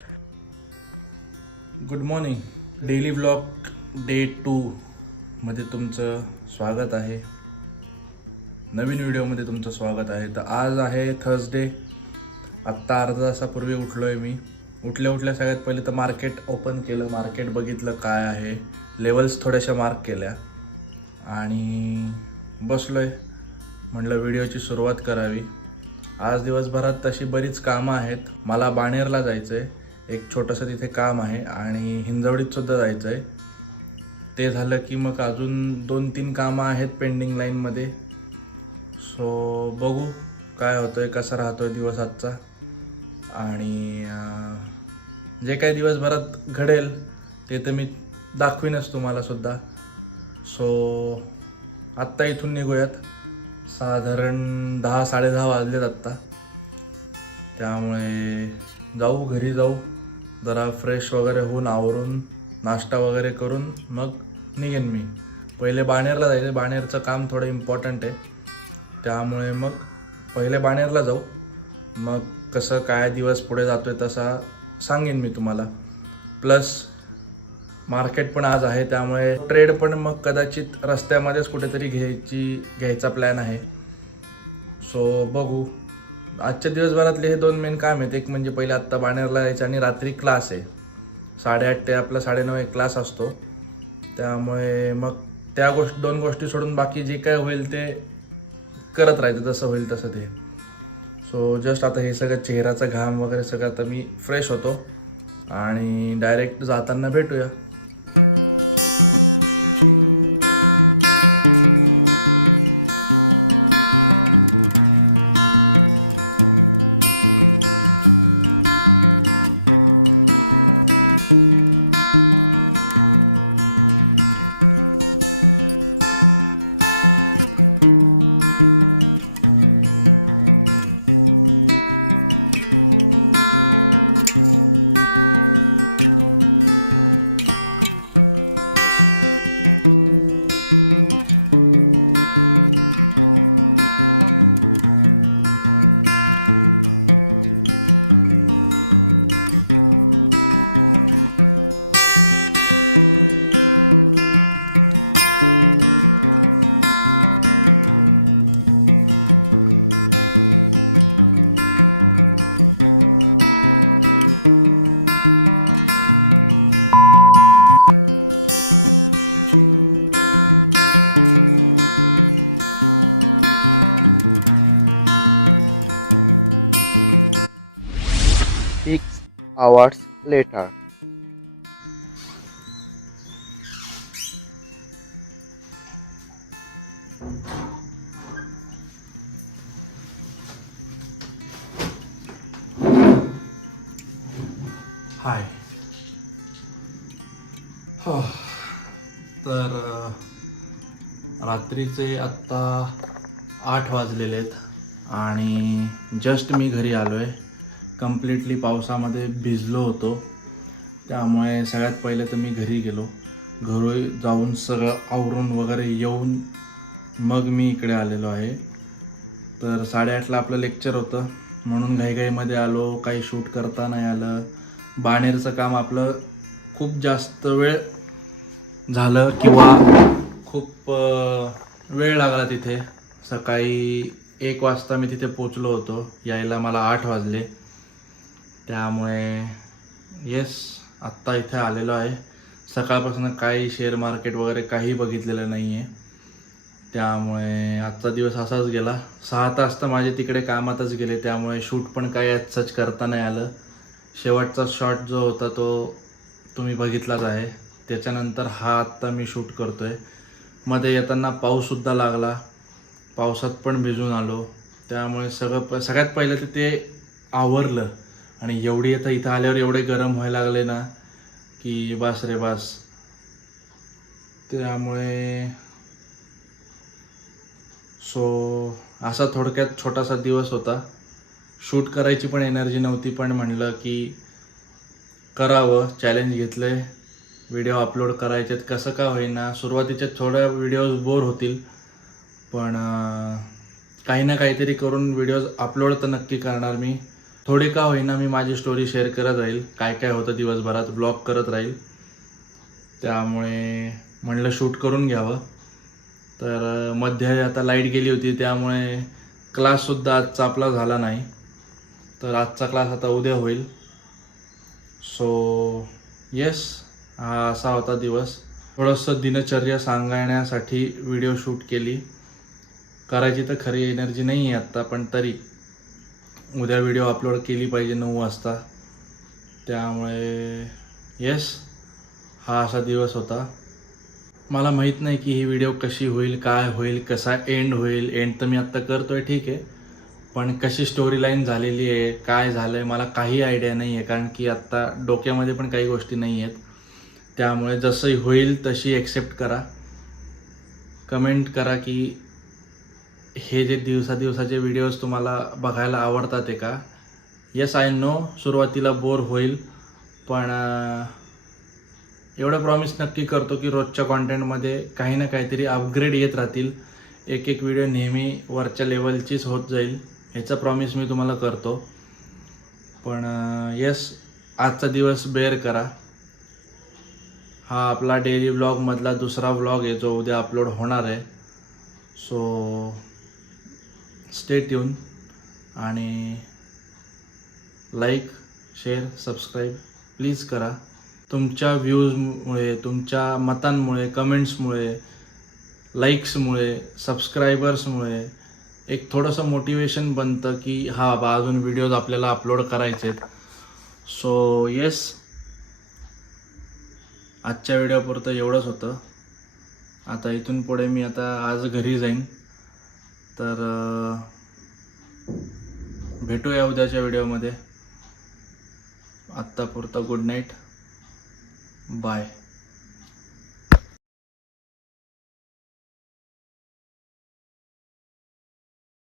Good morning. Daily blog day 2 मध्ये तुमचं स्वागत आहे. नवीन व्हिडिओमध्ये तुमचं स्वागत आहे. तर आज आहे थर्सडे. आत्ता अर्धा तासापूर्वी उठलो आहे मी. उठल्या सगळ्यात पहिले तर मार्केट ओपन केलं, मार्केट बघितलं काय आहे, लेवल्स थोड्याशा मार्क केल्या आणि बसलो आहे. म्हटलं व्हिडिओची सुरुवात करावी. आज दिवसभरात तशी बरीच कामं आहेत. मला बाणेरला जायचं आहे, एक छोटंसं तिथे काम आहे आणि हिंजवडीत सुद्धा जायचं आहे. ते झालं की मग अजून 2-3 कामं आहेत पेंडिंग लाईनमध्ये. सो बघू काय होतंय, कसा राहतोय दिवस आजचा आणि जे काही दिवसभरात घडेल ते तर मी दाखवीनच तुम्हाला सुद्धा. सो आत्ता इथून निघूयात. साधारण 10-10:30 वाजलेत आत्ता. त्यामुळे घरी जाऊ, जरा फ्रेश वगैरे होऊन आवरून नाश्ता वगैरे करून मग निघेन मी. पहिले बाणेरला जायचं. बाणेरचं काम थोडं इम्पॉर्टंट आहे, त्यामुळे मग पहिले बाणेरला जाऊ. मग कसं काय दिवस पुढे जातोय तसा सांगेन मी तुम्हाला. प्लस मार्केट पण आज आहे, त्यामुळे ट्रेड पण मग कदाचित रस्त्यामध्येच कुठेतरी घ्यायचा प्लॅन आहे. सो बघू. आजच्या दिवसभरातले हे 2 मेन काम आहेत. एक म्हणजे पहिले आत्ता बाणेरला जायचं आणि रात्री क्लास आहे. 8:30 ते आपला 9:30 एक क्लास असतो. त्यामुळे मग त्या 2 गोष्टी सोडून बाकी जे काय होईल ते करत राहायचं, जसं होईल तसं ते. सो जस्ट आता हे सगळं चेहऱ्याचा घाम वगैरे सगळं आता मी फ्रेश होतो आणि डायरेक्ट जाताना भेटूया. Hours later. हाय. तर रात्रीचे आत्ता 8 वाजलेले आहेत आणि जस्ट मी घरी आलो आहे. कम्प्लिटली पावसामध्ये भिजलो होतो, त्यामुळे सगळ्यात पहिले तर मी घरी गेलो. घरी जाऊन सगळं आवरून वगैरे येऊन मग मी इकडे आलेलो आहे. तर 8:30ला आपलं लेक्चर होतं, म्हणून घाईघाईमध्ये आलो. काही शूट करता नाही आलं. बाणेरचं काम आपलं खूप जास्त वेळ झालं किंवा खूप वेळ लागला तिथे. सकाळी 1 वाजता मी तिथे पोचलो होतो. यायला मला 8 वाजले. त्यामुळे आत्ता इथे आलेलो आहे. सकाळपासून काही शेअर मार्केट वगैरे काही बघितलेलं नाही आहे, त्यामुळे आजचा दिवस असाच गेला. 6 तास तर माझे तिकडे कामातच गेले, त्यामुळे शूट पण काय सच करता नाही आलं. शेवटचा शॉट जो होता तो तुम्ही बघितलाच आहे. त्याच्यानंतर हा आत्ता मी शूट करतोय. मध्ये येताना पाऊससुद्धा लागला, पावसात पण भिजून आलो. त्यामुळे सगळ्यात पहिलं तर ते आवरलं आणि एवढी आता इथं आल्यावर एवढे गरम व्हायला लागले ना की बास रे बास. त्यामुळे असा थोडक्यात छोटासा दिवस होता. शूट करायची पण एनर्जी नव्हती, पण म्हणलं की करावं. चॅलेंज घेतलंय, व्हिडिओ अपलोड करायचे. कसं का होईना, सुरुवातीच्या थोड्या व्हिडिओज बोर होतील, पण काही ना काहीतरी करून व्हिडिओज अपलोड तर नक्की करणार मी. थोडी का होईना मी माझी स्टोरी शेअर करत राहील, काय काय होतं दिवसभरात ब्लॉग करत राहील. त्यामुळे म्हणलं शूट करून घ्यावं. तर मध्ये आता लाईट गेली होती त्यामुळे क्लाससुद्धा आजचा आपला झाला नाही. तर आजचा क्लास आता उद्या होईल. सो येस, हा असा होता दिवस. थोडंसं दिनचर्या सांगण्यासाठी व्हिडिओ शूट केली. करायची तर खरी एनर्जी नाही आहे आत्ता, पण तरी उद्या व्हिडिओ अपलोड केली पाहिजे 9 वाजता. त्यामुळे येस, हा असा दिवस होता. मला माहीत नाही की ही व्हिडिओ कशी होईल, काय होईल, कसा एंड होईल. एंड तर मी आत्ता करतोय ठीक आहे, पण कशी स्टोरी लाईन झालेली आहे, काय झालं आहे, मला काही आयडिया नाही आहे. कारण की आत्ता डोक्यामध्ये पण काही गोष्टी नाही आहेत. त्यामुळे जसंही होईल तशी ॲक्सेप्ट करा. कमेंट करा की हे जे दिवसाचे व्हिडिओज तुम्हाला बघायला आवडतात आहे का. येस, आय नो सुरुवातीला बोर होईल, पण एवढं प्रॉमिस नक्की करतो की रोजच्या कॉन्टेंटमध्ये काही ना काहीतरी अपग्रेड येत राहतील. एक व्हिडिओ नेहमी वरच्या लेवलचीच होत जाईल, ह्याचं प्रॉमिस मी तुम्हाला करतो. पण येस, आजचा दिवस बेअर करा. हा आपला डेली व्लॉगमधला दुसरा व्लॉग आहे जो उद्या अपलोड होणार आहे. सो स्टे ट्यून आणि लाईक, शेअर, सबस्क्राईब प्लीज करा. तुमच्या व्ह्यूजमुळे, तुमच्या मतांमुळे, कमेंट्समुळे, लाईक्समुळे, सबस्क्रायबर्समुळे एक थोडंसं मोटिवेशन बनतं की हा बा अजून व्हिडिओज आपल्याला अपलोड करायचे आहेत. सो येस, आजच्या व्हिडिओपुरतं एवढंच होतं. आता इथून पुढे मी आता आज घरी जाईन. तर भेटूया उद्याच्या व्हिडिओमध्ये. आत्तापुरता गुड नाईट, बाय.